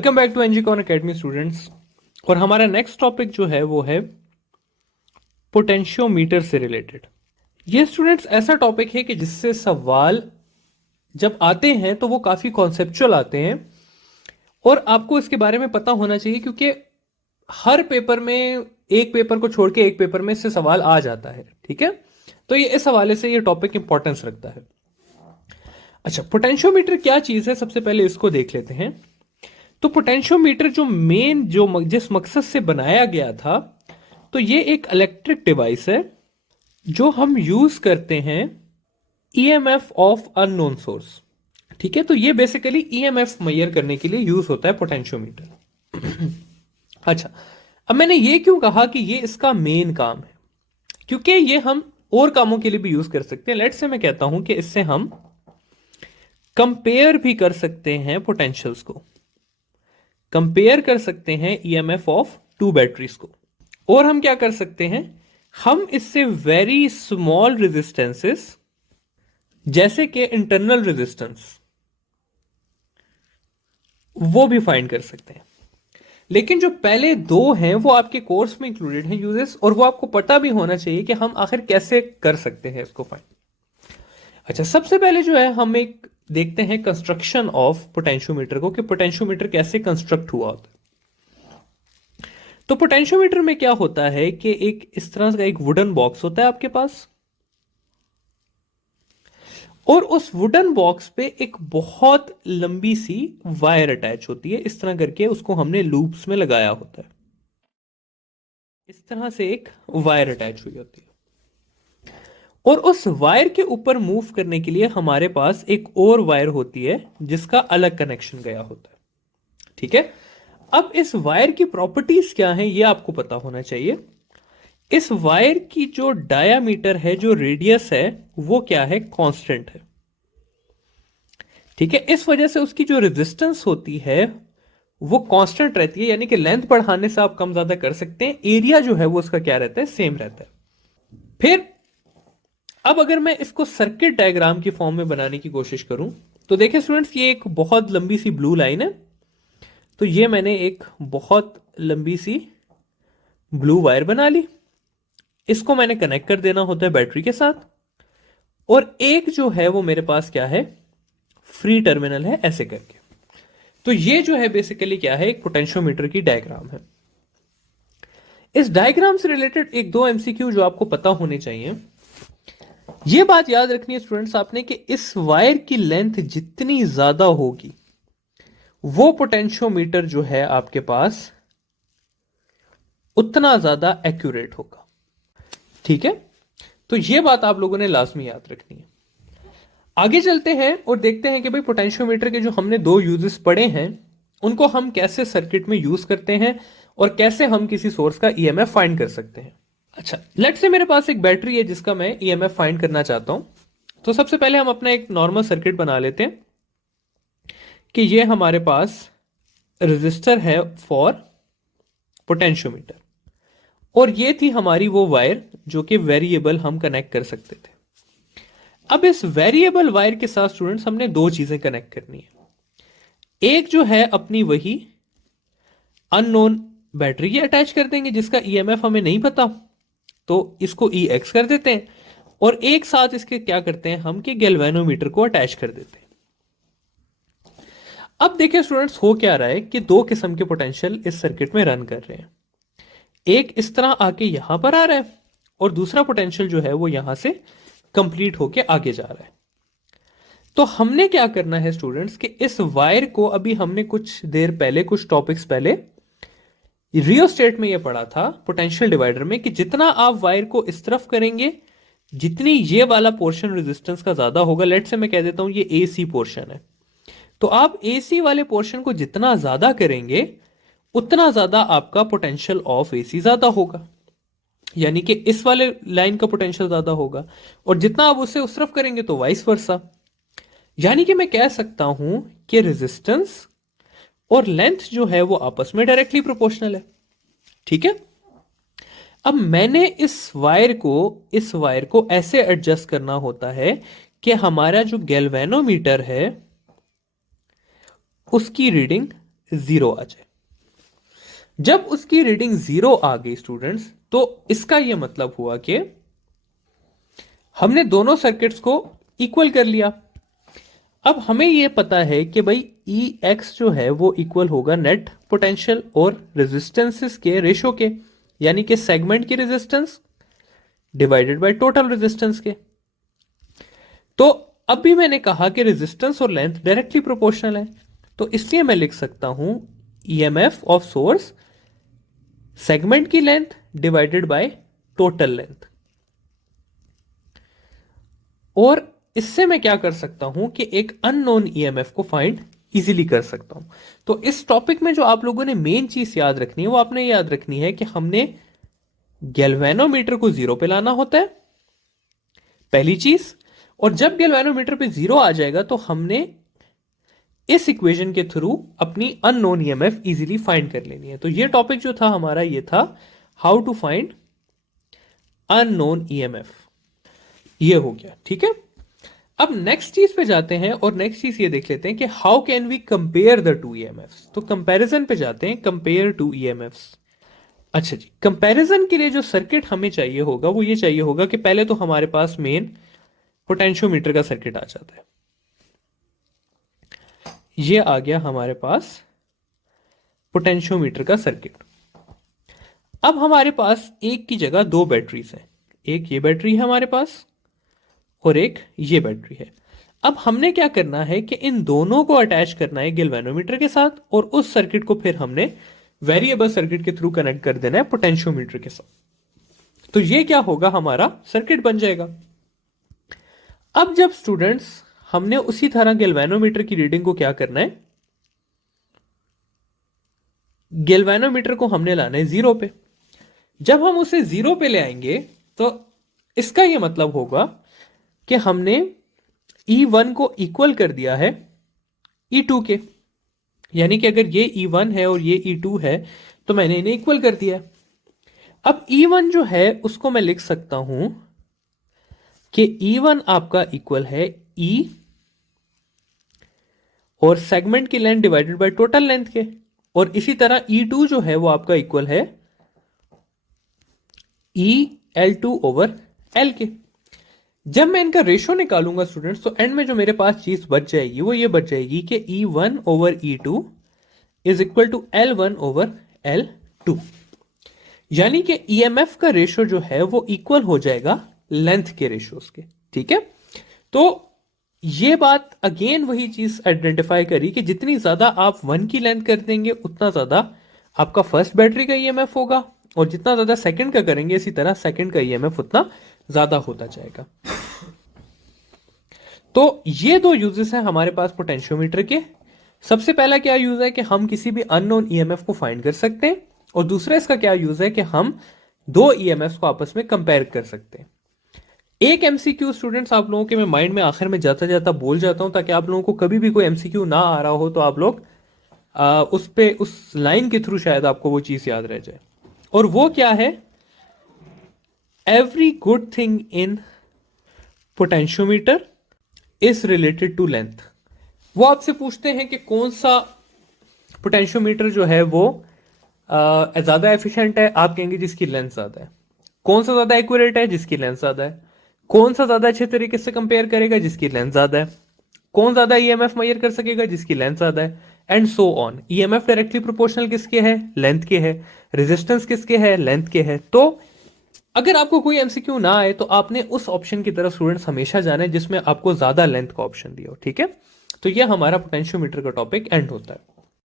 Welcome back to Engicon academy students. और हमारा next topic जो है वो है पोटेंशियोमीटर से रिलेटेड। ये स्टूडेंट्स ऐसा टॉपिक है कि जिससे सवाल जब आते हैं तो वो काफ़ी कॉन्सेप्चुअल आते हैं और आपको इसके बारे में पता होना चाहिए, क्योंकि हर पेपर में एक पेपर को छोड़ के एक पेपर में इससे सवाल आ जाता है। ठीक है, तो ये इस हवाले से ये टॉपिक इंपॉर्टेंस रखता है। अच्छा, पोटेंशियोमीटर क्या चीज़ है, सबसे पहले इसको देख लेते हैं। तो पोटेंशियोमीटर जो मेन जिस मकसद से बनाया गया था, तो ये एक इलेक्ट्रिक डिवाइस है जो हम यूज करते हैं ईएमएफ ऑफ अननोन सोर्स। ठीक है, तो ये बेसिकली ईएमएफ मेजर करने के लिए यूज होता है पोटेंशियोमीटर। अच्छा, अब मैंने ये क्यों कहा कि ये इसका मेन काम है, क्योंकि ये हम और कामों के लिए भी यूज कर सकते हैं। लेट्स से मैं कहता हूं कि इससे हम कंपेयर भी कर सकते हैं पोटेंशियल्स को, कंपेयर कर सकते हैं ईएमएफ ऑफ टू बैटरीज को। और हम क्या कर सकते हैं, हम इससे वेरी स्मॉल रेजिस्टेंसेस जैसे कि इंटरनल रेजिस्टेंस वो भी फाइंड कर सकते हैं। लेकिन जो पहले दो हैं वो आपके कोर्स में इंक्लूडेड हैं यूजेस, और वो आपको पता भी होना चाहिए कि हम आखिर कैसे कर सकते हैं इसको फाइंड। अच्छा, सबसे पहले जो है हम एक देखते हैं कंस्ट्रक्शन ऑफ पोटेंशियोमीटर को, कि पोटेंशियोमीटर कैसे कंस्ट्रक्ट हुआ होता है। तो पोटेंशियोमीटर में क्या होता है कि एक इस तरह का एक वुडन बॉक्स होता है आपके पास, और उस वुडन बॉक्स पे एक बहुत लंबी सी वायर अटैच होती है। इस तरह करके उसको हमने लूप्स में लगाया होता है। इस तरह से एक वायर अटैच हुई होती है, और उस वायर के ऊपर मूव करने के लिए हमारे पास एक और वायर होती है जिसका अलग कनेक्शन गया होता है। ठीक है, अब इस वायर की प्रॉपर्टीज क्या हैं ये आपको पता होना चाहिए। इस वायर की जो डायामीटर है, जो रेडियस है, वो क्या है, कांस्टेंट है। ठीक है, इस वजह से उसकी जो रेजिस्टेंस होती है वो कांस्टेंट रहती है, यानी कि लेंथ बढ़ाने से आप कम ज्यादा कर सकते हैं। एरिया जो है वो उसका क्या रहता है, सेम रहता है। फिर अब अगर मैं इसको सर्किट डायग्राम की फॉर्म में बनाने की कोशिश करूं, तो देखिए स्टूडेंट्स, ये एक बहुत लंबी सी ब्लू लाइन है। तो ये मैंने एक बहुत लंबी सी ब्लू वायर बना ली, इसको मैंने कनेक्ट कर देना होता है बैटरी के साथ, और एक जो है वो मेरे पास क्या है, फ्री टर्मिनल है, ऐसे करके। तो ये जो है बेसिकली क्या है, एक पोटेंशियोमीटर की डायग्राम है। इस डायग्राम से रिलेटेड एक दो एमसीक्यू जो आपको पता होने चाहिए। ये बात याद रखनी है स्टूडेंट्स आपने कि इस वायर की लेंथ जितनी ज्यादा होगी वो पोटेंशियोमीटर जो है आपके पास उतना ज्यादा एक्यूरेट होगा। ठीक है, तो ये बात आप लोगों ने लाजमी याद रखनी है। आगे चलते हैं और देखते हैं कि भाई पोटेंशियोमीटर के जो हमने दो यूजेस पढ़े हैं उनको हम कैसे सर्किट में यूज करते हैं और कैसे हम किसी सोर्स का ईएमएफ फाइंड कर सकते हैं। अच्छा, लेट्स से मेरे पास एक बैटरी है जिसका मैं ईएमएफ फाइंड करना चाहता हूं। तो सबसे पहले हम अपना एक नॉर्मल सर्किट बना लेते हैं कि ये हमारे पास रजिस्टर है फॉर पोटेंशियोमीटर, और ये थी हमारी वो वायर जो कि वेरिएबल हम कनेक्ट कर सकते थे। अब इस वेरिएबल वायर के साथ स्टूडेंट्स हमने दो चीजें कनेक्ट करनी है। एक जो है अपनी वही अननोन बैटरी ये अटैच कर देंगे जिसका ईएमएफ हमें नहीं पता, तो इसको ई एक्स कर देते हैं, और एक साथ इसके क्या करते हैं हम कि गैल्वेनोमीटर को अटैच कर देते हैं। अब देखिए स्टूडेंट्स, हो क्या रहा है कि दो किस्म के पोटेंशियल इस सर्किट में रन कर रहे हैं। एक इस तरह आके यहां पर आ रहा है, और दूसरा पोटेंशियल जो है वो यहां से कंप्लीट होके आगे जा रहा है। तो हमने क्या करना है स्टूडेंट्स कि इस वायर को, अभी हमने कुछ देर पहले, कुछ टॉपिक्स पहले रियोस्टेट में ये पढ़ा था पोटेंशियल डिवाइडर में, कि जितना आप वायर को इस तरफ करेंगे, जितनी ये वाला पोर्शन रेजिस्टेंस का ज्यादा होगा। लेट से मैं कह देता हूं ये एसी पोर्शन है, तो आप एसी वाले पोर्शन को जितना ज्यादा करेंगे उतना ज्यादा आपका पोटेंशियल ऑफ एसी ज्यादा होगा, यानी कि इस वाले लाइन का पोटेंशियल ज्यादा होगा, और जितना आप उसे उस तरफ करेंगे तो वाइस वर्सा। यानी कि मैं कह सकता हूं कि रेजिस्टेंस और लेंथ जो है वो आपस में डायरेक्टली प्रोपोर्शनल है। ठीक है, अब मैंने इस वायर को ऐसे एडजस्ट करना होता है कि हमारा जो गैल्वेनोमीटर है उसकी रीडिंग जीरो आ जाए। जब उसकी रीडिंग जीरो आ गई स्टूडेंट्स, तो इसका यह मतलब हुआ कि हमने दोनों सर्किट्स को इक्वल कर लिया। अब हमें यह पता है कि भाई ई एक्स जो है वो इक्वल होगा नेट पोटेंशियल और रेजिस्टेंसेस के रेशो के, यानी कि सेगमेंट की resistance divided by total resistance के। तो अब भी मैंने कहा कि रेजिस्टेंस और लेंथ डायरेक्टली प्रोपोर्शनल है, तो इसलिए मैं लिख सकता हूं ईएमएफ ऑफ सोर्स सेगमेंट की length divided by total length. और इससे मैं क्या कर सकता हूं कि एक अननोन ईएमएफ को फाइंड इजीली कर सकता हूं। तो इस टॉपिक में जो आप लोगों ने मेन चीज याद रखनी है वो आपने याद रखनी है कि हमने गैल्वेनोमीटर को जीरो पे लाना होता है, पहली चीज। और जब गैल्वेनोमीटर पे जीरो आ जाएगा तो हमने इस इक्वेशन के थ्रू अपनी अननोन ईएमएफ इजीली फाइंड कर लेनी है। तो ये टॉपिक जो था हमारा ये था how to find unknown EMF, ये हो गया, ठीक है। अब नेक्स्ट चीज पे जाते हैं और नेक्स्ट चीज ये देख लेते हैं कि how can we compare the two EMFs. तो कंपैरिजन पे जाते हैं, कंपेयर टू ईएमएफ्स। अच्छा जी, कंपैरिजन के लिए जो सर्किट हमें चाहिए होगा वो ये चाहिए होगा कि पहले तो हमारे पास मेन पोटेंशियोमीटर का सर्किट आ जाता है। ये आ गया हमारे पास पोटेंशियोमीटर का सर्किट। अब हमारे पास एक की जगह दो बैटरीज हैं, एक ये बैटरी है हमारे पास और एक ये बैटरी है। अब हमने क्या करना है कि इन दोनों को अटैच करना है गैल्वेनोमीटर के साथ और उस सर्किट को फिर हमने वेरिएबल सर्किट के थ्रू कनेक्ट कर देना है पोटेंशियोमीटर के साथ। तो ये क्या होगा, हमारा सर्किट बन जाएगा। अब जब स्टूडेंट्स हमने उसी तरह गैल्वेनोमीटर की रीडिंग को क्या करना है, गैल्वेनोमीटर को हमने लाना है जीरो पे। जब हम उसे जीरो पे ले आएंगे तो इसका यह मतलब होगा कि हमने E1 को इक्वल कर दिया है E2 के, यानी कि अगर ये E1 है और ये E2 है तो मैंने इन्हें इक्वल कर दिया। अब E1 जो है उसको मैं लिख सकता हूं कि E1 आपका इक्वल है E और सेगमेंट की length divided by total length के, और इसी तरह E2 जो है वो आपका इक्वल है EL2 ओवर L के। जब मैं इनका रेशो निकालूंगा स्टूडेंट्स तो एंड में जो मेरे पास चीज बच जाएगी वो ये बच जाएगी कि E1 over E2 is equal to L1 over L2, यानी कि ईएमएफ का रेशो जो है वो इक्वल हो जाएगा लेंथ के रेशोस के, ठीक है। तो ये बात अगेन वही चीज आइडेंटिफाई करी कि जितनी ज्यादा आप 1 की लेंथ कर देंगे उतना ज्यादा आपका फर्स्ट बैटरी का ईएमएफ होगा, और जितना ज्यादा सेकंड का करेंगे इसी तरह सेकंड का ईएमएफ उतना ज्यादा होता जाएगा। तो ये दो यूजेस हैं हमारे पास पोटेंशियोमीटर के। सबसे पहला क्या यूज है कि हम किसी भी अननोन ईएमएफ को फाइंड कर सकते हैं, और दूसरा इसका क्या यूज है कि हम दो ईएमएफ को आपस में कंपेयर कर सकते हैं। एक एमसीक्यू स्टूडेंट्स आप लोगों के मैं माइंड में आखिर में जाता जाता बोल जाता हूं, ताकि आप लोगों को कभी भी कोई एमसीक्यू ना आ रहा हो तो आप लोग उस लाइन के थ्रू शायद आपको वो चीज याद रह जाए। और वो क्या है, every good thing in potentiometer is related to length. वो आपसे पूछते हैं कि कौन सा पोटेंशियोमीटर जो है वो ज्यादा एफिशिएंट है, आप कहेंगे जिसकी लेंथ ज्यादा है। कौन सा ज्यादा एक्यूरेट है, जिसकी लेंथ ज्यादा है। कौन सा ज्यादा अच्छे तरीके से कंपेयर करेगा, जिसकी लेंथ ज्यादा है। कौन ज्यादा ईएमएफ मेजर कर सकेगा, जिसकी लेंथ ज्यादा है, and so on. EMF directly proportional किसके है, लेंथ के है। रेजिस्टेंस किसके है, लेंथ के है। तो अगर आपको कोई एमसीक्यू ना आए तो आपने उस ऑप्शन की तरफ स्टूडेंट्स हमेशा जाना है जिसमें आपको ज्यादा लेंथ का ऑप्शन दिया हो, ठीक है। तो यह हमारा पोटेंशियोमीटर का टॉपिक एंड होता है।